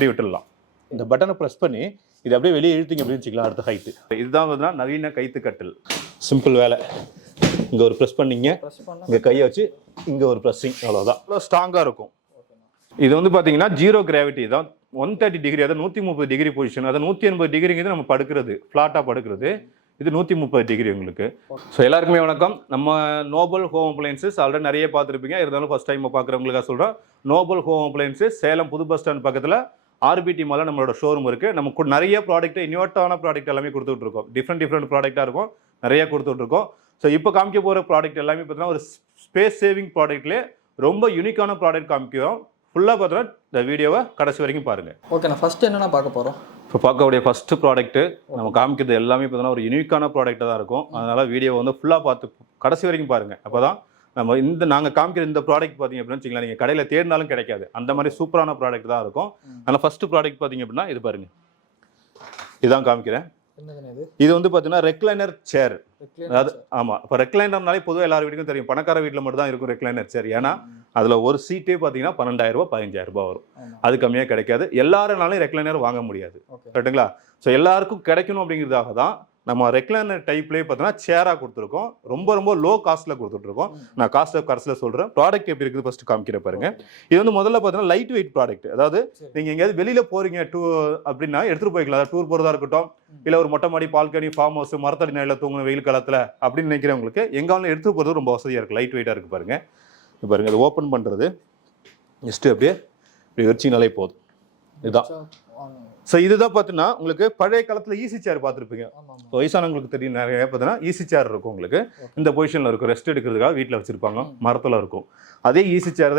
அப்படியே விட்டுடலாம். இந்த பட்டனை ப்ரெஸ் பண்ணி இது அப்படியே வெளியே இழுத்தீங்க அப்படின்னு வச்சுக்கலாம். அடுத்த ஹைட்டு இதுதான் வந்து நவீன கைத்து கட்டில். சிம்பிள் வேலை. இங்கே ஒரு ப்ரெஸ் பண்ணிங்க, இங்கே கையை வச்சு இங்கே ஒரு ப்ரெஸ்ஸிங், அவ்வளோதான். அவ்வளோ ஸ்ட்ராங்காக இருக்கும். இது வந்து பார்த்தீங்கன்னா 0 கிராவிட்டி தான். 130 டிகிரி, அதாவது 130 டிகிரி பொசிஷன், அதாவது 180 டிகிரிங்கிறது நம்ம படுக்கிறது, ஃப்ளாட்டாக படுக்கிறது. இது 130 டிகிரி உங்களுக்கு. ஸோ எல்லாருக்குமே வணக்கம். நம்ம நோபல் ஹோம் அப்ளையன்சஸ் ஆல்ரெடி நிறைய பார்த்துருப்பீங்க. இருந்தாலும் ஃபஸ்ட் டைம் பார்க்குறவங்களுக்காக சொல்கிறோம். நோபல் ஹோம் அப்ளையன்சஸ் சேலம் புது பஸ் ஸ்டாண்ட் பக்கத்தில் ஆர்பிடி மாலில் நம்மளோட ஷோரூம் இருக்குது. நமக்கு நிறைய ப்ராடக்ட், இன்னோவேட்டான ப்ராடக்ட் எல்லாமே கொடுத்துட்ருக்கோம். டிஃப்ரெண்ட் ப்ராடக்டாக இருக்கும், நிறையா கொடுத்துட்ருக்கோம். ஸோ இப்போ காமிக்க போகிற ப்ராடக்ட் எல்லாமே பார்த்தீங்கன்னா ஒரு ஸ்பேஸ் சேவிங் ப்ராடக்ட்லேயே ரொம்ப யூனிக்கான ப்ராடக்ட் காமிக்கிறோம். ஃபுல்லாக பார்த்தீங்கன்னா இந்த வீடியோவை கடைசி வரைக்கும் பாருங்கள். ஓகே, நான் ஃபஸ்ட்டு என்னென்ன பார்க்க போகிறோம்? இப்போ பார்க்கக்கூடிய ஃபஸ்ட்டு ப்ராடக்ட்டு நம்ம காமிக்கிறது எல்லாமே பார்த்தீங்கன்னா ஒரு யூனிக்கான ப்ராடக்டாக தான் இருக்கும். அதனால் வீடியோ வந்து ஃபுல்லாக பார்த்து கடைசி வரைக்கும் பாருங்கள். அப்போ தான் நம்ம நாங்கள் காமிக்கிற இந்த ப்ராடக்ட் பார்த்தீங்க அப்படின்னா வச்சுக்கலாம், நீங்கள் கடையில் தேடினாலும் கிடைக்காது. அந்த மாதிரி சூப்பரான ப்ராடக்ட் தான் இருக்கும். அதனால் ஃபஸ்ட்டு ப்ராடக்ட் பார்த்தீங்க அப்படின்னா இது பாருங்கள், இதுதான் காமிக்கிறேன். இது வந்து பார்த்தீங்கன்னா ரெக்லைனர் சேர். அதாவது ஆமாம், இப்போ ரெக்லைனர்னாலே பொதுவாக எல்லார் வீட்டுக்கும் தெரியும். பணக்கார வீட்டில் மட்டும் தான் இருக்கும் ரெக்லைனர் சேர். ஏன்னா அதில் ஒரு சீட்டே பார்த்தீங்கன்னா 12,000 ரூபா 15,000 ரூபா வரும். அது கம்மியாக கிடைக்காது. எல்லாருனாலும் ரெக்லைனர் வாங்க முடியாது, கரெக்டுங்களா? ஸோ எல்லாருக்கும் கிடைக்கணும் அப்படிங்கிறதாக தான் நம்ம ரெக்லைனர் டைப்லேயே பார்த்தீங்கன்னா சேராக கொடுத்துருக்கோம். ரொம்ப லோ காஸ்ட்டில் கொடுத்துட்ருக்கோம். நான் காஸ்ட் ஆஃப் கரஸில் சொல்கிறேன். ப்ராடக்ட் எப்படி இருக்குது ஃபஸ்ட்டு காமிக்கிற பாருங்க. இது வந்து முதல்ல பார்த்தீங்கன்னா லைட் வெயிட் ப்ராடக்ட். அதாவது நீங்கள் எங்கேயாவது வெளியில் போகிறீங்க அப்படின்னா எடுத்துகிட்டு போய்க்கலாம். அதாவது டூர் போகிறதா இருக்கட்டும், இல்லை ஒரு மொட்டை மாடி, பால்கனி, ஃபார்ம் ஹவுஸ், மரத்தடி நிலையில் தூங்கணும் வெயில் காலத்தில் அப்படின்னு நினைக்கிறவங்களுக்கு எங்காலும் எடுத்துகிட்டு போகிறது ரொம்ப வசதியாக இருக்குது. லைட் வெயிட்டாக இருக்குது பாருங்கள். இது பாருங்கள், இது ஓப்பன் பண்ணுறது ஜஸ்ட்டு அப்படியே இப்படி வச்சிங்கனாலே போதும். இதுதான். ஸோ இதுதான் பார்த்தீங்கன்னா உங்களுக்கு பழைய காலத்தில் ஈஸி சேர் பார்த்துருப்பீங்க. வயசானவங்களுக்கு தெரியும், நிறைய பார்த்தீங்கன்னா ஈஸி சேர் இருக்கும். உங்களுக்கு இந்த பொசிஷனில் இருக்கும், ரெஸ்ட் எடுக்கிறதுக்காக வீட்டில் வச்சுருப்பாங்க, மரத்தில் இருக்கும். அதே ஈஸி சேர்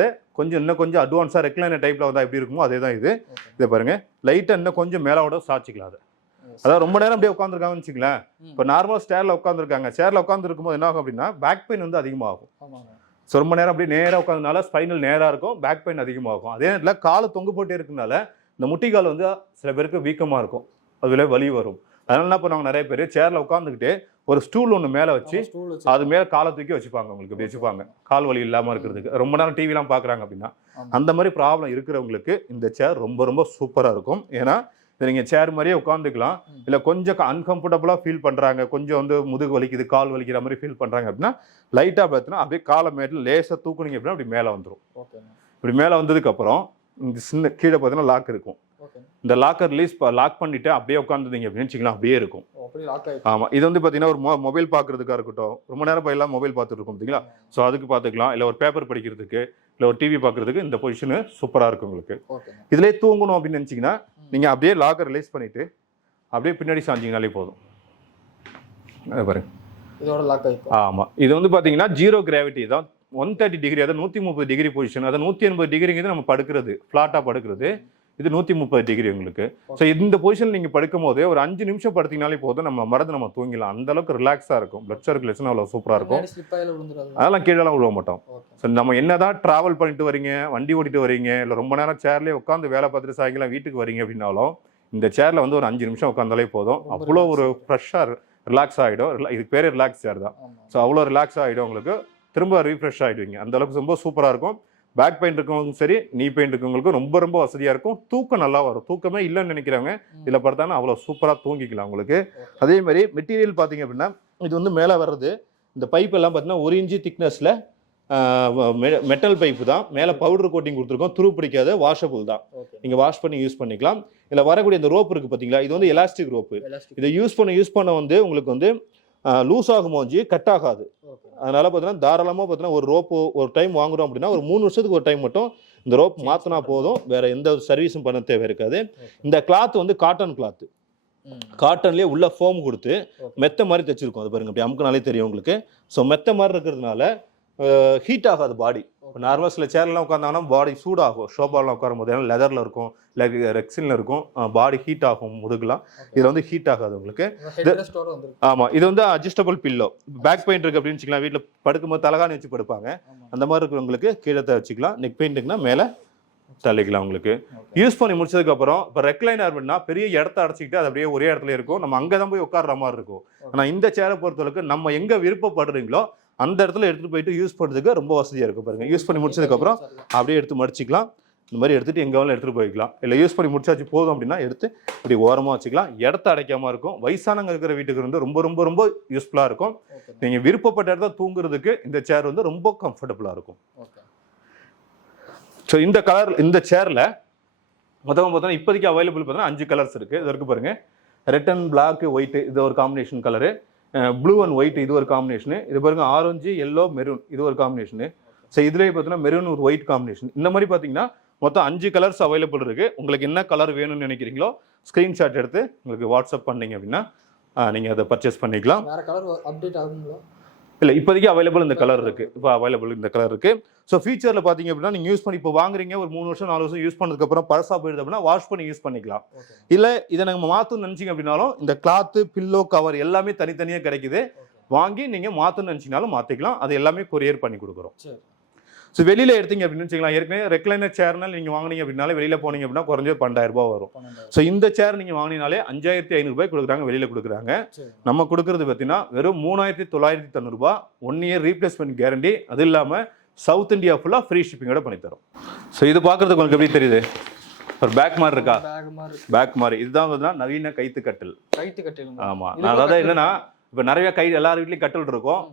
இன்னும் கொஞ்சம் அட்வான்ஸாக ரெக்லைனர் டைப்பில் வந்தால் எப்படி இருக்குமோ அதே தான் இது. இதை பாருங்கள், லைட்டாக இன்னும் கொஞ்சம் மேலோட சாச்சிக்கலாம். அதை அதாவது ரொம்ப நேரம் அப்படியே உட்காந்துருக்காங்கன்னு வச்சுங்களேன். இப்போ நார்மல் சேரில் உட்காந்துருக்காங்க. சேரில் உட்காந்துருக்கும் போது என்ன ஆகும் அப்படின்னா பேக் பெயின் வந்து அதிகமாகும். ஸோ ரொம்ப நேரம் அப்படியே நேராக உட்காந்தனால ஸ்பைனல் நேராக இருக்கும், பேக் பெயின் அதிகமாகும். அதே நேரத்தில் காலை தொங்கு போட்டே இருக்கனால இந்த முட்டிக்கால் வந்து சில பேருக்கு வீக்கமாக இருக்கும், அதுல வலி வரும். அதனால என்ன பண்ணுவாங்க, நிறைய பேர் சேரில் உட்காந்துக்கிட்டு ஒரு ஸ்டூல் ஒன்று மேலே வச்சு அது மேலே காலை தூக்கி வச்சுப்பாங்க. உங்களுக்கு இப்படி வச்சுப்பாங்க, கால் வலி இல்லாமல் இருக்கிறதுக்கு. ரொம்ப நேரம் டிவிலாம் பார்க்குறாங்க அப்படின்னா அந்த மாதிரி ப்ராப்ளம் இருக்கிறவங்களுக்கு இந்த சேர் ரொம்ப சூப்பராக இருக்கும். ஏன்னா நீங்கள் சேர் மாதிரியே உட்காந்துக்கலாம். இல்லை கொஞ்சம் அன்கம்ஃபர்டபுளாக ஃபீல் பண்ணுறாங்க, கொஞ்சம் வந்து முதுகு வலிக்குது, கால் வலிக்கிற மாதிரி ஃபீல் பண்ணுறாங்க அப்படின்னா லைட்டாக பார்த்தீங்கன்னா அப்படியே காலை மேட்டில் லேசாக தூக்குனீங்க அப்படின்னா அப்படி மேலே வந்துடும். இப்படி மேலே வந்ததுக்கப்புறம் இந்த சின்ன கீழே பார்த்தீங்கன்னா லாக் இருக்கும். இந்த லாக்கர் லாக் பண்ணிட்டு அப்படியே உட்காந்துருந்தீங்க அப்படின்னு வச்சுக்கலாம், அப்படியே இருக்கும். ஆமாம், இது வந்து பார்த்தீங்கன்னா ஒரு மொபைல் பார்க்கறதுக்காக இருக்கட்டும், ரொம்ப நேரம் எல்லாம் மொபைல் பார்த்துட்டு இருக்கும் பார்த்தீங்களா, ஸோ அதுக்கு பார்த்துக்கலாம். இல்லை ஒரு பேப்பர் படிக்கிறதுக்கு, இல்லை ஒரு டிவி பார்க்கறதுக்கு இந்த பொசிஷனு சூப்பராக இருக்கும் உங்களுக்கு. இதுலேயே தூங்கணும் அப்படின்னு நினச்சிங்கன்னா நீங்கள் அப்படியே லாக்கர் ரிலீஸ் பண்ணிவிட்டு அப்படியே பின்னாடி சாஞ்சிங்கனாலே போதும். அதை பாருங்க, இதோட லாக் ஆகிடும். ஆமாம், இது வந்து பார்த்தீங்கன்னா 0 கிராவிட்டி தான். 130 டிகிரி, அதாவது 130 டிகிரி பொசிஷன், அதாவது 180 டிகிரிங்கிறது நம்ம படுக்கிறது, ஃப்ளாட்டாக படுக்கிறது. இது 130 டிகிரி உங்களுக்கு. ஸோ இந்த பொசிஷன் நீங்கள் படுக்கும் போது ஒரு 5 நிமிஷம் படுத்திங்கனாலே போதும், நம்ம தூங்கிடலாம். அந்த அளவுக்கு ரிலாக்ஸாக இருக்கும். பிளட் சர்க்குலேஷன் அவ்வளோ சூப்பராக இருக்கும். அதெல்லாம் கீழெல்லாம் விழுவ மாட்டோம். ஸோ நம்ம என்னதான் ட்ராவல் பண்ணிட்டு வரீங்க, வண்டி ஓட்டிட்டு வரீங்க, இல்லை ரொம்ப நேரம் சேர்லேயே உட்காந்து வேலை பார்த்துட்டு சாயங்காலம் வீட்டுக்கு வரீங்க அப்படின்னாலும் இந்த சேரில் வந்து ஒரு 5 நிமிஷம் உட்காந்தாலே போதும். அவ்வளோ ஒரு ஃப்ரெஷ்ஷாக ரிலாக்ஸ் ஆகிடும். இதுக்கு பேர் ரிலாக்ஸ் சேர் தான். ஸோ அவ்வளோ ரிலாக்ஸ் ஆகிடும் உங்களுக்கு. திரும்ப ரீஃப்ரெஷ் ஆகிடுவீங்க. அந்த அளவுக்கு ரொம்ப சூப்பராக இருக்கும். பேக் பெயின் இருக்கவங்களுக்கும் சரி, நீ பெயின் இருக்கவங்களுக்கும் ரொம்ப வசதியாக இருக்கும். தூக்கம் நல்லா வரும். தூக்கமே இல்லைன்னு நினைக்கிறவங்க இதில் பார்த்தாங்கன்னா அவ்வளோ சூப்பராக தூங்கிக்கலாம் உங்களுக்கு. அதே மாதிரி மெட்டீரியல் பார்த்தீங்க அப்படின்னா இது வந்து மேலே வர்றது இந்த பைப் எல்லாம் பார்த்தீங்கன்னா 1 இன்ச்சு திக்னஸில் மெட்டல் பைப்பு தான். மேலே பவுடர் கோட்டிங் கொடுத்துருக்கோம். துரு பிடிக்காத வாஷபிள் தான். நீங்கள் வாஷ் பண்ணி யூஸ் பண்ணிக்கலாம். இதில் வரக்கூடிய இந்த ரோப் இருக்குது பார்த்தீங்களா, இது வந்து எலாஸ்டிக் ரோப்பு. இதை யூஸ் பண்ண வந்து உங்களுக்கு வந்து லூஸ் ஆகும் போது கட் ஆகாது. அதனால பார்த்தீங்கன்னா தாராளமாக பார்த்தீங்கன்னா ஒரு ரோப்பு ஒரு டைம் வாங்குறோம் அப்படின்னா ஒரு 3 வருஷத்துக்கு ஒரு டைம் மட்டும் இந்த ரோப் மாற்றினா போதும். வேற எந்த சர்வீஸும் பண்ண தேவை இருக்காது. இந்த கிளாத் வந்து காட்டன் கிளாத்து. காட்டன்லேயே உள்ள ஃபோம் கொடுத்து மெத்த மாதிரி தைச்சிருக்கோம். அது பாருங்க, அப்படி அமுக்குனாலே தெரியும் உங்களுக்கு. ஸோ மெத்த மாதிரி இருக்கிறதுனால ஹீட் ஆகாது பாடி. நார்மல் சில சேர்லாம் உட்காந்தாங்கன்னா பாடி சூடாகும். ஷோபாலாம் உட்காரும் போது ஏன்னா லெதரில் இருக்கும், இல்லை ரெக்ஸினில் இருக்கும், பாடி ஹீட் ஆகும் முதுகுலாம். இதில் வந்து ஹீட் ஆகாது உங்களுக்கு. ஆமாம், இது வந்து அட்ஜஸ்டபிள் பில்லோ. பேக் பெயின் இருக்குது அப்படின்னு வச்சுக்கலாம், வீட்டில் படுக்கும்போது தலகாணி வச்சு படுப்பாங்க. அந்த மாதிரி இருக்கிறவங்களுக்கு கீழே வச்சுக்கலாம். நெக் பெயிண்ட்டுக்குன்னா மேலே தள்ளிக்கலாம் உங்களுக்கு. யூஸ் பண்ணி முடிச்சதுக்கப்புறம் இப்போ ரெக்லைனர் அப்படின்னா பெரிய இடத்த அடைச்சிக்கிட்டு அது அப்படியே ஒரே இடத்துல இருக்கும். நம்ம அங்கே தான் போய் உட்கார்ற மாதிரி இருக்கும். ஆனால் இந்த சேரை பொறுத்தளவுக்கு நம்ம எங்கே விருப்பப்படுறீங்களோ அந்த இடத்துல எடுத்துகிட்டு போயிட்டு யூஸ் பண்ணுறதுக்கு ரொம்ப வசதியாக இருக்கும். பாருங்கள், யூஸ் பண்ணி முடிச்சதுக்கப்புறம் அப்படியே எடுத்து மடிச்சிக்கலாம். இந்த மாதிரி எடுத்துகிட்டு எங்கே வேணாலும் எடுத்துகிட்டு போய்க்கலாம். இல்லை யூஸ் பண்ணி முடிச்சாச்சு போதும் அப்படின்னா எடுத்து இப்படி ஓரமாக வச்சுக்கலாம். இடத்த அடைக்காமல் இருக்கும். வயசானவங்க இருக்கிற வீட்டுக்கு வந்து ரொம்ப ரொம்ப ரொம்ப யூஸ்ஃபுல்லாக இருக்கும். நீங்கள் விருப்பப்பட்ட இடத்த தூங்குறதுக்கு இந்த சேர் வந்து ரொம்ப கம்ஃபர்டபுளாக இருக்கும். ஸோ இந்த சேரில் மொத்தமாக பார்த்தோன்னா இப்போதைக்கு அவைலபிள் பார்த்தோன்னா 5 கலர்ஸ் இருக்குது. இது வரைக்கும் பாருங்கள், ரெட் அண்ட் பிளாக் ஒயிட் இது ஒரு combination colour, blue and white இது ஒரு காம்பினேஷனு, இது பாருங்க ஆரஞ்சு எல்லோ மெரூன் இது ஒரு காம்பினேஷனு. ஸோ இதுலேயே பார்த்தீங்கன்னா மெரூன் ஒரு ஒயிட் காம்பினேஷன். இந்த மாதிரி பார்த்தீங்கன்னா மொத்தம் 5 கலர்ஸ் அவைலபிள் இருக்குது. உங்களுக்கு என்ன கலர் வேணும்னு நினைக்கிறீங்களோ ஸ்க்ரீன்ஷாட் எடுத்து உங்களுக்கு வாட்ஸ்அப் பண்ணீங்க அப்படின்னா நீங்கள் அதை பர்ச்சேஸ் பண்ணிக்கலாம். வேறு கலர் அப்டேட் ஆகுங்களா? இல்லை, இப்போதைக்கு அவைலபிள் இந்த கலர் இருக்குது. இப்போ அவைலபிள் இந்த கலர் இருக்குது. ஸோ ஃபியூச்சரில் பார்த்தீங்க அப்படின்னா நீங்கள் யூஸ் பண்ணி இப்போ வாங்குறீங்க, ஒரு 3 வருஷம் 4 வருஷம் யூஸ் பண்ணதுக்கப்புறம் பழசாக போயிடுது அப்படின்னா வாஷ் பண்ணி யூஸ் பண்ணிக்கலாம். இல்லை இதை நம்ம மாற்றணும்னு நினச்சிங்க அப்படின்னாலும் இந்த கிளாத்து பில்லோ கவர் எல்லாமே தனித்தனியாக கிடைக்குது. வாங்கி நீங்கள் மாற்றணும்னு நினச்சிங்கனாலும் மாற்றிக்கலாம். அது எல்லாமே கொரியர் பண்ணி கொடுக்குறோம். ஸோ வெளியில் எடுத்தீங்க அப்படின்னு வச்சுக்கலாம், ஏற்கனவே ரெக்லைனர் சேர்னால் நீங்கள் வாங்கினீங்க அப்படின்னாலே வெளியில் போனீங்க அப்படின்னா குறைஞ்சது 12,000 ரூபாய் வரும். ஸோ இந்த சேர் நீங்கள் வாங்கினாலே 5,500 ரூபாய் கொடுக்குறாங்க, வெளியில் கொடுக்குறாங்க. நம்ம கொடுக்குறது பார்த்தீங்கன்னா வெறும் 3,990 ரூபாய், 1 இயர் ரீப்ளேஸ்மெண்ட் கேரண்டி. அது இல்லாமல் சவுத் இந்தியா ஃபுல்லாக ஃப்ரீ ஷிப்பிங்கோட பண்ணித்தரோம். ஸோ இது பார்க்குறதுக்கு உங்களுக்கு எப்படி தெரியுது? ஒரு பேக் மாதிரி இருக்கா? பேக் மாதிரி. இதுதான் பார்த்தீங்கன்னா நவீன கைத்து கட்டில். ஆமாம், அதாவது என்னன்னா இப்போ நிறைய எல்லார் வீட்லேயும் கட்டில் இருக்கும்.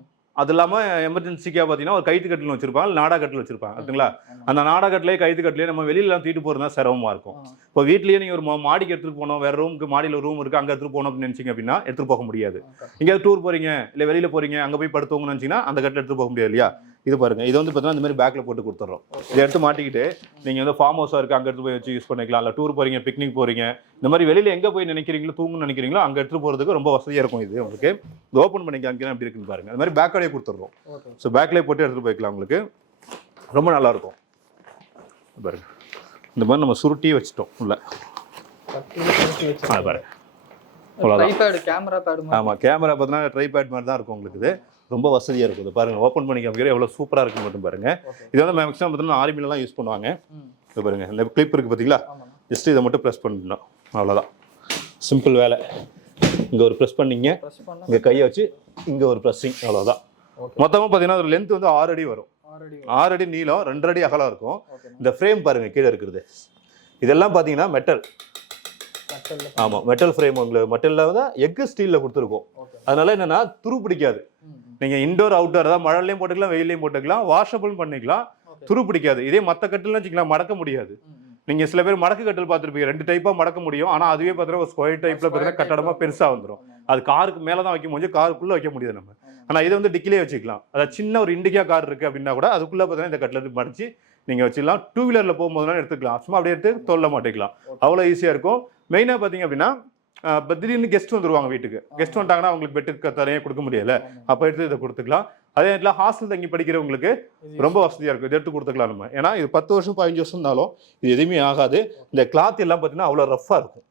அது இல்லாமல் எமர்ஜென்சிக்காக பார்த்தீங்கன்னா ஒரு கைத்து கட்டில் வச்சிருப்பாங்க, நாடா கட்டில் வச்சிருப்பாங்க. ஓகேங்களா? அந்த நாடா கட்டிலே கைத்து கட்டிலே நம்ம வெளியிலாம் தூக்கிட்டு போகிறதா சிரமமாக இருக்கும். இப்போ வீட்லேயே நீங்கள் ஒரு மாடிக்கு எடுத்துகிட்டு போனோம், வேறு ரூமுக்கு மாடியில் ரூம் இருக்குது அங்கே எடுத்துகிட்டு போகணும் அப்படின்னு நினச்சிங்க அப்படின்னா எடுத்துகிட்டு போக முடியாது. எங்கேயாவது டூர் போகிறீங்க இல்லை வெளியில் போகிறீங்க அங்கே போய் படுத்துவங்கன்னு நினச்சிங்கன்னா அந்த கட்டில் எடுத்துகிட்டு போக முடியாது இல்லையா? இது பாருங்க, இது வந்து பார்த்தீங்கன்னா இந்த மாதிரி பேக்கில் போட்டு கொடுத்துட்றோம். இதை எடுத்து மாட்டிக்கிட்டு நீங்கள் வந்து ஃபார்ம் ஹவுஸாக இருக்குது அங்கே எடுத்து போய் வச்சு யூஸ் பண்ணிக்கலாம். இல்லை டூர் போகிறீங்க, பிக்னிக் போகிறீங்க, இந்த மாதிரி வெளியில் எங்கே போய் நினைக்கிறீங்களோ தூங்கணும்னு நினைக்கிறீங்களோ அங்கே எடுத்துகிட்டு போகிறதுக்கு ரொம்ப வசதியாக இருக்கும். இது உங்களுக்கு இது ஓப்பன் பண்ணி காமிக்கிறேன் எப்படி இருக்குன்னு பாருங்கள். அந்த மாதிரி பேக்கோடய கொடுத்துட்றோம். ஸோ பேக்லேயே போட்டு எடுத்துகிட்டு போய்க்கலாம். உங்களுக்கு ரொம்ப நல்லாயிருக்கும். பாருங்க, இந்த மாதிரி நம்ம சுருட்டி வச்சுட்டோம் உள்ள. பாருங்க, ஆமாம், கேமரா பார்த்தீங்கன்னா ட்ரைபேட் மாதிரி தான் இருக்கும் உங்களுக்கு. இது ரொம்ப வசதியாக இருக்கும். இது பாருங்கள், ஓப்பன் பண்ணி காமிக்கிறேன் எவ்வளோ சூப்பராக இருக்குன்னு மட்டும் பாருங்கள். இது வந்து மேக்ஸிமம் பார்த்தீங்கன்னா ஆர்மிலலாம் யூஸ் பண்ணுவாங்க. இது பாருங்கள், இந்த கிளிப் இருக்குது பார்த்தீங்களா? ஜஸ்ட் இதை மட்டும் ப்ரெஸ் பண்ணிடணும், அவ்வளோதான். சிம்பிள் வேலை. இங்கே ஒரு ப்ரெஸ் பண்ணிங்க, இங்கே கையை வச்சு இங்கே ஒரு ப்ரெஸ்ஸிங், அவ்வளோதான். மொத்தமாக பார்த்தீங்கன்னா ஒரு லென்த் வந்து 6 அடி வரும். 6 அடி நீளம், 2 அடி அகலம் இருக்கும். இந்த ஃப்ரேம் பாருங்கள் கீழே இருக்கிறது, இதெல்லாம் பார்த்தீங்கன்னா மெட்டல். ஆமாம், மெட்டல் ஃப்ரேம். உங்களுக்கு மெட்டலில் தான் எக்கு ஸ்டீலில் கொடுத்துருக்கோம். அதனால என்னென்னா துரு பிடிக்காது. நீங்கள் இன்டோர் அவுட்டோர் தான் மழையிலையும் போட்டுக்கலாம், வெயிலையும் போட்டுக்கலாம், வாஷபிள் பண்ணிக்கலாம், துரு பிடிக்காது. இதே மற்ற கட்டில்னு வச்சுக்கலாம் மடக்க முடியாது. நீங்கள் சில பேர் மடக்கு கட்டில் பார்த்துருப்பீங்க, 2 டைப்பாக மடக்க முடியும். ஆனால் அதுவே பார்த்தீங்கன்னா ஒரு ஸ்கொயர் டைப்பில் பார்த்தீங்கன்னா கட்டடமாக பெருசாக வந்துடும். அது காருக்கு மேலே தான் வைக்க முடியும், காருக்குள்ளே வைக்க முடியாது நம்ம. ஆனால் இதை வந்து டிக்கிலே வச்சுக்கலாம். அதாவது சின்ன ஒரு இண்டிகா கார் இருக்குது அப்படின்னா கூட அதுக்குள்ளே பார்த்தீங்கன்னா இந்த கட்டில் மடிச்சு நீங்கள் வச்சுக்கலாம். 2 வீலரில் போகும்போதுலாம் எடுத்துக்கலாம், சும்மா அப்படியே எடுத்து தோல்ல மாட்டிக்கலாம், அவ்வளோ ஈஸியாக இருக்கும். மெயினாக பார்த்தீங்க அப்படின்னா இப்போ திடீர்னு கெஸ்ட் வந்துருவாங்க வீட்டுக்கு. கெஸ்ட் வந்துட்டாங்கன்னா அவங்களுக்கு பெட்டுக்கு தரையே கொடுக்க முடியல, அப்போ எடுத்து இதை கொடுத்துக்கலாம். அதே நேரத்தில் ஹாஸ்டல் தங்கி படிக்கிறவங்களுக்கு ரொம்ப வசதியாக இருக்கும், இதை எடுத்து கொடுத்துக்கலாம் நம்ம. ஏன்னா இது 10 வருஷம் 15 வருஷம்னாலும் இது எதுவுமே ஆகாது. இந்த கிளாத் எல்லாம் பார்த்தீங்கன்னா அவ்வளோ ரஃப்பாக இருக்கும்.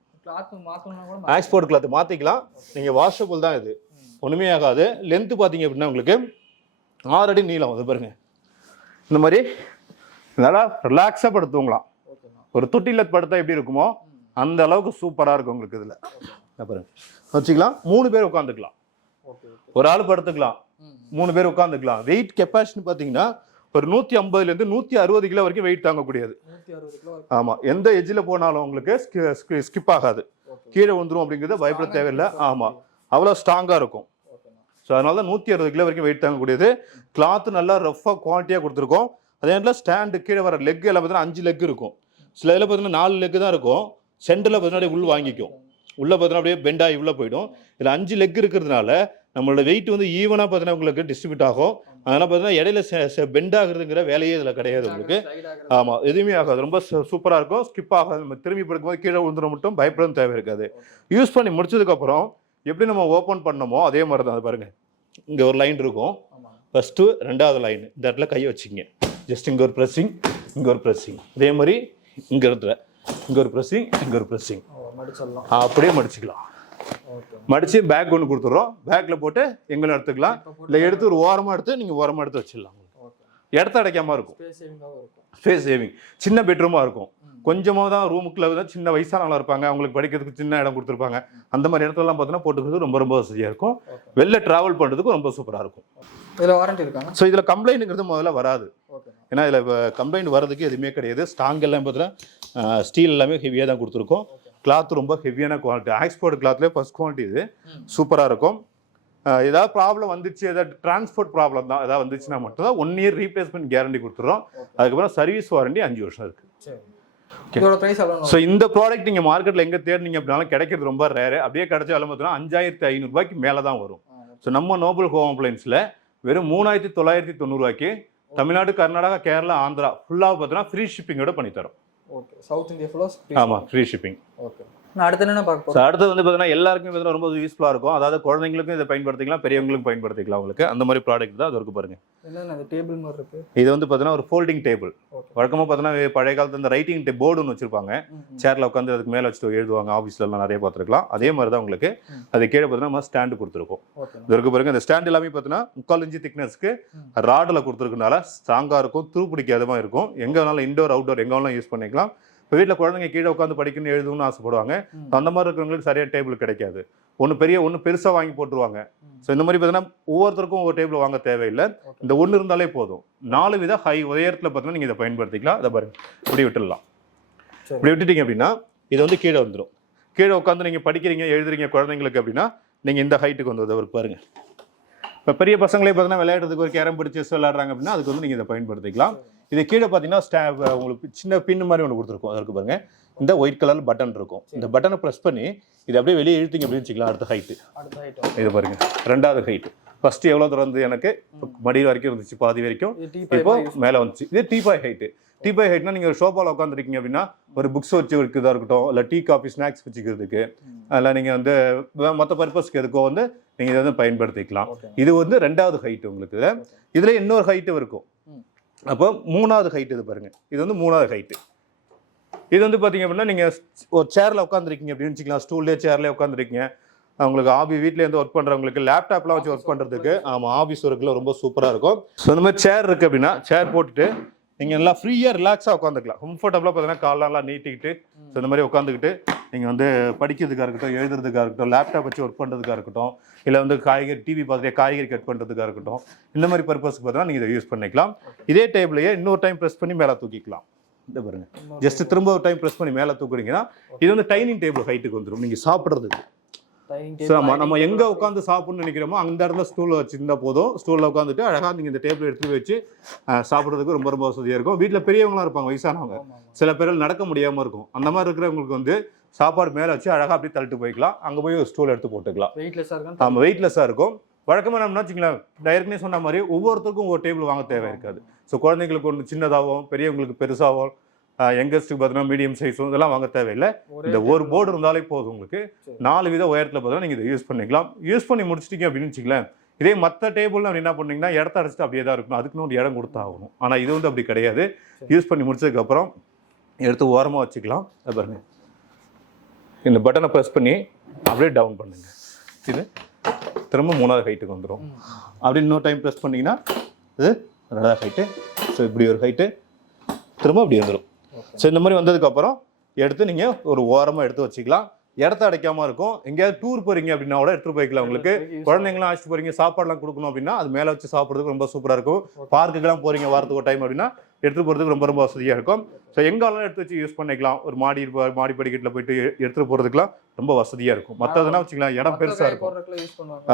எக்ஸ்போர்ட் கிளாத் மாற்றிக்கலாம், நீங்கள் வாஷபிள் தான், இது ஒன்றுமே ஆகாது. லென்த்து பார்த்தீங்க அப்படின்னா உங்களுக்கு 6 அடி நீளம். அது பாருங்க, இந்த மாதிரி நல்லா ரிலாக்ஸாக படுத்துவங்களாம். ஒரு தொட்டியில் படுத்தா எப்படி இருக்குமோ அந்த அளவுக்கு சூப்பராக இருக்கும் உங்களுக்கு. இதில் பாருங்க வச்சுக்கலாம், 3 பேர் உட்காந்துக்கலாம், ஒரு ஆள் படுத்துக்கலாம், 3 பேர் உட்காந்துக்கலாம். வெயிட் கெப்பாசிட்டி பார்த்தீங்கன்னா ஒரு 150லேருந்து 160 கிலோ வரைக்கும் வெயிட் தாங்கக்கூடியது. ஆமாம், எந்த எஜ்ஜில் போனாலும் உங்களுக்கு ஸ்கிப் ஆகாது, கீழே வந்துடும் அப்படிங்கிறத பயப்பட தேவையில்லை. ஆமாம், அவ்வளோ ஸ்ட்ராங்காக இருக்கும். ஸோ அதனால தான் 160 கிலோ வரைக்கும் வெயிட் தாங்கக்கூடியது. கிளாத்து நல்லா ரஃபாக குவாலிட்டியாக கொடுத்துருக்கோம். அதே நேரத்தில் ஸ்டாண்டு கீழே வர லெக் எல்லாம் பார்த்தீங்கன்னா 5 லெக் இருக்கும். சில இதில் பார்த்தீங்கன்னா 4 லெக் தான் இருக்கும். சென்டரில் பார்த்தீங்கன்னா உள் வாங்கிக்கும், உள்ளே பார்த்தீங்கன்னா அப்படியே பெண்டாகி உள்ளே போயிடும். இதில் 5 லெக் இருக்கிறதுனால நம்மளோட வெயிட் வந்து ஈவனாக பார்த்தீங்கன்னா உங்களுக்கு டிஸ்ட்ரிபியூட் ஆகும். அதனால் பார்த்தீங்கன்னா இடையில பெண்ட் ஆகுறதுங்கிற வேலையே இதில் கிடையாது உங்களுக்கு. ஆமாம், எதுவுமே ஆகாது, ரொம்ப சூப்பராக இருக்கும், ஸ்கிப் ஆகாது. நம்ம திரும்பி படுக்கும்போது கீழே விழுந்துட மட்டும் பயப்படவும் தேவை இருக்காது. யூஸ் பண்ணி முடிச்சதுக்கப்புறம் எப்படி நம்ம ஓப்பன் பண்ணமோ அதே மாதிரி தான். அது பாருங்கள், இங்கே ஒரு லைன் இருக்கும், ஃபஸ்ட்டு 2வது லைன், இந்த இடத்துல கையை வச்சுங்க, ஜஸ்ட் இங்கே ஒரு ப்ரெஸ்ஸிங், இங்கே ஒரு ப்ரெஸ்ஸிங், அதே மாதிரி இங்கே இடத்துல இங்கே ஒரு ப்ரெஸ்ஸிங், இங்கே ஒரு ப்ரெஸ்ஸிங், அப்படியே மடிச்சுக்கலாம். மடித்து பேக் ஒன்று கொடுத்துட்றோம், பேக்கில் போட்டு எங்கே எடுத்துக்கலாம், இல்லை எடுத்து ஒரு ஓரமாக எடுத்து நீங்கள் ஓரமாக எடுத்து வச்சிடலாம். இடத்த அடைக்காமல் இருக்கும், ஸ்பேஸ் சேவிங். சின்ன பெட்ரூமாக இருக்கும், கொஞ்சமாக தான் ரூமுக்குள்ள தான் சின்ன வயசானவங்களாக இருப்பாங்க, அவங்களுக்கு படிக்கிறதுக்கு சின்ன இடம் கொடுத்துருப்பாங்க. அந்த மாதிரி இடத்துலலாம் பார்த்தீங்கன்னா போட்டுக்கிறது ரொம்ப ரொம்ப வசதியாக இருக்கும். வெளில ட்ராவல் பண்ணுறதுக்கும் ரொம்ப சூப்பராக இருக்கும். இதில் வாரண்டி இருக்காங்க. ஸோ இதில் கம்ப்ளைண்ட்டுங்கிறது முதல்ல வராது. ஏன்னா இதில் கம்ப்ளைண்ட் வரதுக்கு எதுவுமே கிடையாது. ஸ்ட்ராங் எல்லாம் பார்த்தீங்கன்னா ஸ்டீல் எல்லாமே ஹெவியாக தான் கொடுத்துருக்கோம். கிளாத் ரொம்ப ஹெவியான குவாலிட்டி, ஆக்ஸ்போர்ட் கிளாத்லேயே ஃபர்ஸ்ட் குவாலிட்டி இது, சூப்பராக இருக்கும். ஏதாவது ப்ராப்ளம் வந்துச்சு, ஏதாவது டிரான்ஸ்போர்ட் ப்ராப்ளம் தான் ஏதாவது வந்துச்சுன்னா மட்டும் தான் 1 இயர் ரீப்ளேஸ்மெண்ட் கேரண்டி கொடுத்துறோம். அதுக்கப்புறம் சர்வீஸ் வாரண்டி 5 வருஷம் இருக்கு. ஸோ இந்த ப்ராடக்ட் நீங்கள் மார்க்கெட்டில் எங்கே தேடினீங்க அப்படின்னாலும் கிடைக்கிறது ரொம்ப ரேரு. அப்படியே கிடைச்சாலும் பார்த்தீங்கன்னா 5500 ரூபாய்க்கு மேலே தான் வரும். ஸோ நம்ம நோபல் ஹோம் அப்ளையன்ஸில் வெறும் 3990 ரூபாய்க்கு தமிழ்நாடு, கர்நாடகா, கேரளா, ஆந்திரா ஃபுல்லாக பார்த்தீங்கன்னா ஃப்ரீ ஷிப்பிங்கோட பண்ணி தரோம். ஓகே, சவுத் இந்தியா ஃபுல்லாக ஆமாம் ஃப்ரீ ஷிப்பிங். ஓகே, அடுத்து என்ன பார்க்க போறோம்? அடுத்து வந்து பார்த்தீங்கன்னா எல்லாருக்குமே பார்த்தீங்கன்னா ரொம்ப யூஸ்ஃபுல்லாக இருக்கும். அதாவது குழந்தைங்களுக்கும் இதை பயன்படுத்திக்கலாம், பெரியவங்களுக்கும் பயன்படுத்திக்கலாம். உங்களுக்கு அந்த மாதிரி ப்ராடக்ட் தான் அது இருக்கு பாருங்க. என்னென்ன அந்த டேபிள் மாதிரி இருக்கு? இது வந்து பார்த்தீங்கன்னா ஒரு ஃபோல்டிங் டேபிள். வழக்கமாக பார்த்தீங்கன்னா பழைய காலத்துல இந்த ரைட்டிங் போர்டு ஒன்று வச்சிருப்பாங்க, சேர்ல உட்காந்து அதுக்கு மேலே வச்சுட்டு எழுதுவாங்க. ஆஃபீஸ்ல எல்லாம் நிறைய பார்த்துருக்கலாம். அதே மாதிரி தான் உங்களுக்கு அது கீழே பார்த்தீங்கன்னா நம்ம ஸ்டாண்டு கொடுத்துருக்கோம். இது இருக்கு பாருங்க. இந்த ஸ்டாண்ட் எல்லாமே பார்த்தீங்கன்னா 3/4 இன்ச் திக்னஸ்க்கு ராடில் கொடுத்துருக்கனால ஸ்ட்ராங்காக இருக்கும், துரு பிடிக்காதமாக இருக்கும். எங்கே வேணாலும் இன்டோர் அவுட்டோர் எங்கே வேணாலும் யூஸ் பண்ணிக்கலாம். இப்போ வீட்டில் குழந்தைங்க கீழே உட்காந்து படிக்கணும்னு எழுதணும்னு ஆசைப்படுவாங்க. அந்த மாதிரி இருக்கிறவங்களுக்கு சரியாக டேபிள் கிடைக்காது. ஒன்று பெருசாக வாங்கி போட்டுருவாங்க. ஸோ இந்த மாதிரி பார்த்தீங்கன்னா ஒவ்வொருத்தருக்கும் ஒவ்வொரு டேபிள் வாங்க தேவையில்லை. இந்த ஒன்று இருந்தாலே போதும். 4 வித ஹை உயரத்தில் பார்த்தீங்கன்னா நீங்கள் இதை பயன்படுத்திக்கலாம். அதை பாருங்க, இப்படி விட்டுடலாம். இப்படி விட்டுட்டீங்க அப்படின்னா இது வந்து கீழே வந்துடும். கீழே உட்காந்து நீங்கள் படிக்கிறீங்க, எழுதுறீங்க குழந்தைங்களுக்கு அப்படின்னா நீங்கள் இந்த ஹைட்டுக்கு வந்து அவருக்கு பாருங்க. இப்போ பெரிய பசங்களே பார்த்தீங்கன்னா விளையாடுறதுக்கு ஒரு கேரம் பிடிச்சி செஸ் விளையாடுறாங்க அப்படின்னா அதுக்கு வந்து நீங்கள் இதை பயன்படுத்திக்கலாம். இது கீழே பார்த்தீங்கன்னா உங்களுக்கு சின்ன பின் மாதிரி ஒன்று கொடுத்துருக்கோம். அதற்கு பாருங்க, இந்த ஒயிட் கலர் பட்டன் இருக்கும். இந்த பட்டனை ப்ரெஸ் பண்ணி இது அப்படியே வெளியே இழுத்தீங்க அப்படின்னு வச்சுக்கலாம். அடுத்த ஹைட்டு இது பாருங்க, 2வது ஹைட்டு. ஃபர்ஸ்ட் எவ்வளோ தூரம் வந்து எனக்கு மடியில் வரைக்கும் இருந்துச்சு, பாதி வரைக்கும். இப்போ மேலே வந்துச்சு. இது டீபாய் ஹைட்டு. டீபாய் ஹைட்னா நீங்கள் ஒரு ஷோபாவில் உட்காந்துருக்கீங்க அப்படின்னா ஒரு புக்ஸ் வச்சு வைக்கிறதா இருக்கட்டும், இல்லை டீ காஃபி ஸ்நாக்ஸ் வச்சுக்கிறதுக்கு, அதில் நீங்கள் வந்து மற்ற பர்பஸ்க்கு எதுக்கோ வந்து நீங்கள் இதை வந்து பயன்படுத்திக்கலாம். இது வந்து 2வது ஹைட்டு உங்களுக்கு. இதில் இன்னொரு ஹைட்டும் இருக்கும். அப்போ 3வது ஹைட் இது பாருங்க. இது வந்து 3வது ஹைட்டு. இது வந்து பார்த்தீங்க அப்படின்னா நீங்கள் ஒரு சேரில் உட்காந்துருக்கீங்க அப்படின்னு வச்சுக்கலாம். ஸ்டூல்லேயே சேர்லேயே உட்காந்துருக்கீங்க. அவங்களுக்கு வீட்டிலேருந்து ஒர்க் பண்ணுறவங்களுக்கு லேப்டாப்லாம் வச்சு ஒர்க் பண்ணுறதுக்கு, ஆமாம் ஆஃபீஸ் ஒர்க்கில் ரொம்ப சூப்பராக இருக்கும். ஸோ இந்த மாதிரி சேர் இருக்குது அப்படின்னா சேர் போட்டுட்டு நீங்கள் நல்லா ஃப்ரீயாக ரிலாக்ஸாக உட்காந்துக்கலாம். கம்ஃபர்டபுளாக பார்த்தீங்கன்னா காலெல்லாம் நீட்டிக்கிட்டு ஸோ இந்த மாதிரி உட்காந்துக்கிட்டு நீங்கள் வந்து படிக்கிறதுக்காக இருக்கட்டும், எழுதுறதுக்காக இருக்கட்டும், லேப்டாப் வச்சு ஒர்க் பண்ணுறதுக்காக இருக்கட்டும், இல்லை வந்து காய்கறி டிவி பார்த்துட்டு காய்கறி கட் பண்ணுறதுக்காக இருக்கட்டும், இந்த மாதிரி பர்பஸ்க்கு பார்த்தீங்கன்னா நீங்கள் இதை யூஸ் பண்ணிக்கலாம். இதே டேபிளையே இன்னொரு டைம் ப்ரெஸ் பண்ணி மேலே தூக்கிக்கலாம். இந்த பாருங்க, ஜஸ்ட் திரும்ப ஒரு டைம் ப்ரெஸ் பண்ணி மேலே தூக்குறீங்கன்னா இது வந்து டைனிங் டேபிள் ஹைட்டுக்கு வந்துடும் நீங்கள் சாப்பிட்றதுக்கு. நம்ம எங்க உட்காந்து சாப்பிடணும்னு நினைக்கிறோமோ அந்த இடத்துல ஸ்டூல் வச்சிருந்தா போதும். ஸ்டூல்ல உட்காந்துட்டு அழகா நீங்க இந்த டேபிள் எடுத்து வச்சு சாப்பிட்றதுக்கு ரொம்ப ரொம்ப வசதியா இருக்கும். வீட்டில் பெரியவங்களாம் இருப்பாங்க, வயசானவங்க, சில பேர் நடக்க முடியாம இருக்கும். அந்த மாதிரி இருக்கிறவங்களுக்கு வந்து சாப்பாடு மேலே வச்சு அழகா அப்படியே தள்ளிட்டு போய்க்கலாம். அங்கே போய் ஒரு ஸ்டூல் எடுத்து போட்டுக்கலாம். ஆமாம், வெயிட்லெஸ்ஸாக இருக்கும். வழக்கமாக நம்ம வச்சுக்கலாம், ஏற்கனவே சொன்ன மாதிரி ஒவ்வொருத்தருக்கும் ஒரு டேபிள் வாங்க தேவை இருக்காது. ஸோ குழந்தைங்களுக்கு ஒன்று சின்னதாகவும் பெரியவங்களுக்கு பெருசாகவும் யங்கஸ்ட்டுக்கு பார்த்தீங்கன்னா மீடியம் சைஸும் இதெல்லாம் வாங்க தேவையில்லை. இந்த ஒரு போர்டு இருந்தாலே போதும். உங்களுக்கு 4 வித உயரத்தில் பார்த்தீங்கன்னா நீங்கள் இதை யூஸ் பண்ணிக்கலாம். யூஸ் பண்ணி முடிச்சிட்டிங்க அப்படின்னு வச்சுக்கலாம். இதே மற்ற டேபிள்னு அப்படி என்ன பண்ணிங்கன்னா இடத்த அடிச்சுட்டு அப்படியே தான் இருக்கணும், அதுக்குன்னு ஒரு இடம் கொடுத்தாகணும். ஆனால் இது வந்து அப்படி கிடையாது. யூஸ் பண்ணி முடிச்சதுக்கப்புறம் எடுத்து ஓரமாக வச்சுக்கலாம். பாருங்க, இந்த பட்டனை ப்ரெஸ் பண்ணி அப்படியே டவுன் பண்ணுங்க. இது திரும்ப 3வது ஹைட்டுக்கு வந்துடும். அப்படி இன்னொரு டைம் ப்ரெஸ் பண்ணிங்கன்னா இது 2வது ஹைட்டு. ஸோ இப்படி ஒரு ஹைட்டு திரும்ப அப்படி வந்துடும். ஸோ இந்த மாதிரி வந்ததுக்கப்புறம் எடுத்து நீங்கள் ஒரு ஓரமாக எடுத்து வச்சுக்கலாம். இடத்த அடைக்காமல் இருக்கும். எங்கேயாவது டூர் போகிறீங்க அப்படின்னா கூட எடுத்துகிட்டு போய்க்கலாம். உங்களுக்கு குழந்தைங்களாம் அழைச்சிட்டு போகிறீங்க, சாப்பாடுலாம் கொடுக்கணும் அப்படின்னா அது மேலே வச்சு சாப்பிட்றதுக்கு ரொம்ப சூப்பராக இருக்கும். பார்க்குக்கெல்லாம் போகிறீங்க வாரத்துக்கு ஒரு டைம் அப்படின்னா எடுத்துகிட்டு போகிறதுக்கு ரொம்ப ரொம்ப வசதியாக இருக்கும். ஸோ எங்காலும் எடுத்து வச்சு யூஸ் பண்ணிக்கலாம். ஒரு மாடி படிக்கட்டில் போயிட்டு எடுத்துகிட்டு போகிறதுக்குலாம் ரொம்ப வசதியாக இருக்கும். மற்றதுனா வச்சுக்கலாம், இடம் பெருசாக இருக்கும்.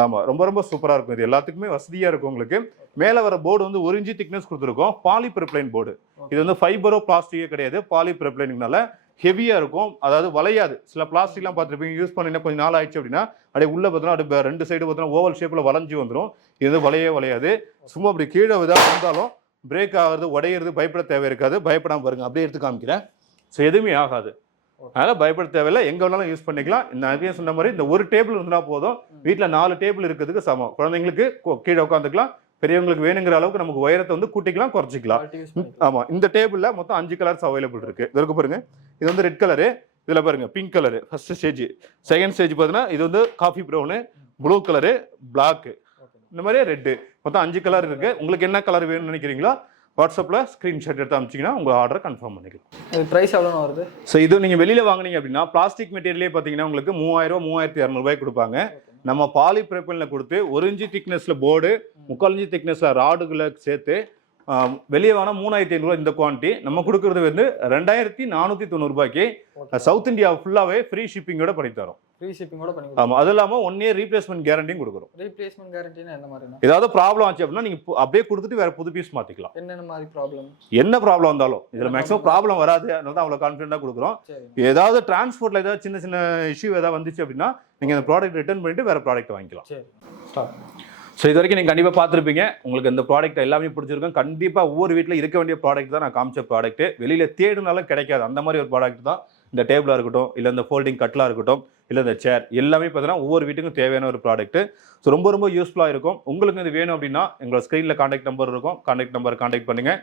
ஆமாம், ரொம்ப ரொம்ப சூப்பராக இருக்கும். இது எல்லாத்துக்குமே வசதியாக இருக்கும். உங்களுக்கு மேலே வர போர்டு வந்து 1 இன்ச் திக்னஸ் கொடுத்துருக்கோம். பாலிப்ரப்ளைன் போர்டு. இது வந்து ஃபைபரோ பிளாஸ்டிக்கே கிடையாது, பாலிப்ரப்ளைனுனால ஹெவியாக இருக்கும். அதாவது வளையாது. சில பிளாஸ்டிக்லாம் பார்த்துருப்பீங்க, யூஸ் பண்ணினா கொஞ்சம் நாள் ஆயிடுச்சு அப்படின்னா அப்படியே உள்ளே பார்த்தோன்னா அப்படியே 2 சைடு பார்த்தோன்னா ஓவல் ஷேப்பில் வளைஞ்சு வந்துடும். இது வளையாது. சும்மா அப்படி கீழே இதாக இருந்தாலும் பிரேக் ஆகிறது, உடையிறது பயப்பட தேவை இருக்காது. பயப்படாமல் பாருங்க, அப்படியே எடுத்து காமிக்கிறேன். ஸோ எதுவுமே ஆகாது. அதனால் பயப்பட தேவையில்லை, எங்கே வேணாலும் யூஸ் பண்ணிக்கலாம். நிறைய சொன்ன மாதிரி இந்த ஒரு டேபிள் இருந்தால் போதும். வீட்டில் 4 டேபிள் இருக்கிறதுக்கு சமம். குழந்தைங்களுக்கு கீழே உட்காந்துக்கலாம், பெரியவங்களுக்கு வேணுங்கிற அளவுக்கு நமக்கு உயரத்தை வந்து கூட்டிக்கலாம், குறைச்சிக்கலாம். ஆமாம், இந்த டேபிளில் மொத்தம் 5 கலர்ஸ் அவைலபிள் இருக்குது. இதற்கு பாருங்க, இது வந்து ரெட் கலரு, இதில் பாருங்க pink colour first stage. Second stage பார்த்தீங்கன்னா இது வந்து coffee brown, blue colour, black, இந்த மாதிரியே ரெட்டு, மொத்தம் 5 கலர் இருக்கு. உங்களுக்கு என்ன கலர் வேணும்னு நினைக்கிறீங்களோ வாட்ஸ்அப்பில் ஸ்க்ரீன்ஷாட் எடுத்து அனுப்பிச்சிங்கன்னா உங்கள் ஆர்டரை கன்ஃபார்ம் பண்ணிக்கலாம். இது ப்ரைஸ் எவ்வளோ வருது? ஸோ இது நீங்கள் வெளியில் வாங்கினீங்க அப்படின்னா பிளாஸ்டிக் மெட்டீரியலே பார்த்தீங்கன்னா உங்களுக்கு 3000 3200 கொடுப்பாங்க. நம்ம பாலிப்ரொபைலில் கொடுத்து 1 இன்ச் திக்னஸில் போர்டு, 3/4 இன்ச் திக்னஸில் ராடுகளை சேர்த்து வெளியே வேணால் 3500 இந்த குவான்டிட்டி, நம்ம கொடுக்குறது வந்து 2490 ரூபாய்க்கு சவுத் இந்தியா ஃபுல்லாகவே ஃப்ரீ ஷிப்பிங்கோட பண்ணி தரோம். ஃப்ரீ ஷிப்பிங்கோட பண்ணி ஆமாம், அது இல்லாமல் 1 இயர் ரீப்ளேஸ்மெண்ட் கேரண்டியும் கொடுக்குறோம். ரீப்ளேஸ்மெண்ட் கேரண்டினா எந்த மாதிரினா? ஏதாவது ப்ராப்ளம் ஆச்சு அப்படின்னா நீங்கள் அப்படியே கொடுத்துட்டு வேறு புது பீஸ் மாற்றிக்கலாம். என்னென்ன மாதிரி ப்ராப்ளம்? என்ன ப்ராப்ளம் வந்தாலும் இதில் மேக்ஸிமம் ப்ராப்ளம் வராது, அதனால தான் அவ்வளோ கான்ஃபிடென்ட்டாக கொடுக்குறோம். ஏதாவது டிரான்ஸ்போர்ட்டில் ஏதாவது சின்ன சின்ன இஷ்யூ ஏதாவது வந்துச்சு அப்படின்னா நீங்கள் அந்த ப்ராடக்ட் ரிட்டர்ன் பண்ணிட்டு வேறு ப்ராடக்ட் வாங்கிக்கலாம். சரி, ஸ்டார்ட். ஸோ இது வரைக்கும் நீங்கள் கண்டிப்பாக பார்த்துருப்பீங்க. உங்களுக்கு இந்த ப்ராடக்ட் எல்லாமே பிடிச்சிருக்கும். கண்டிப்பாக ஒவ்வொரு வீட்டில் இருக்க வேண்டிய ப்ராடக்ட் தான் நான் காமிச்ச ப்ராடக்ட்டு. வெளியில் தேடினாலும் கிடைக்காது அந்த மாதிரி ஒரு ப்ராடக்ட் தான் இந்த டேபிளாக இருக்கட்டும், இல்லை இந்த ஃபோல்டிங் கட்டிலாக இருக்கட்டும், இல்லை இந்த சேர், எல்லாமே பார்த்தீங்கன்னா ஒவ்வொரு வீட்டுக்கும் தேவையான ஒரு ப்ராடக்ட்டு. ஸோ ரொம்ப ரொம்ப யூஸ்ஃபுல்லாக இருக்கும். உங்களுக்கு இது வேணும் அப்படின்னா எங்களோட ஸ்க்ரீனில் கான்டாக்ட் நம்பர் இருக்கும், கான்டாக்ட் நம்பர் கான்டாக்ட் பண்ணுங்கள்.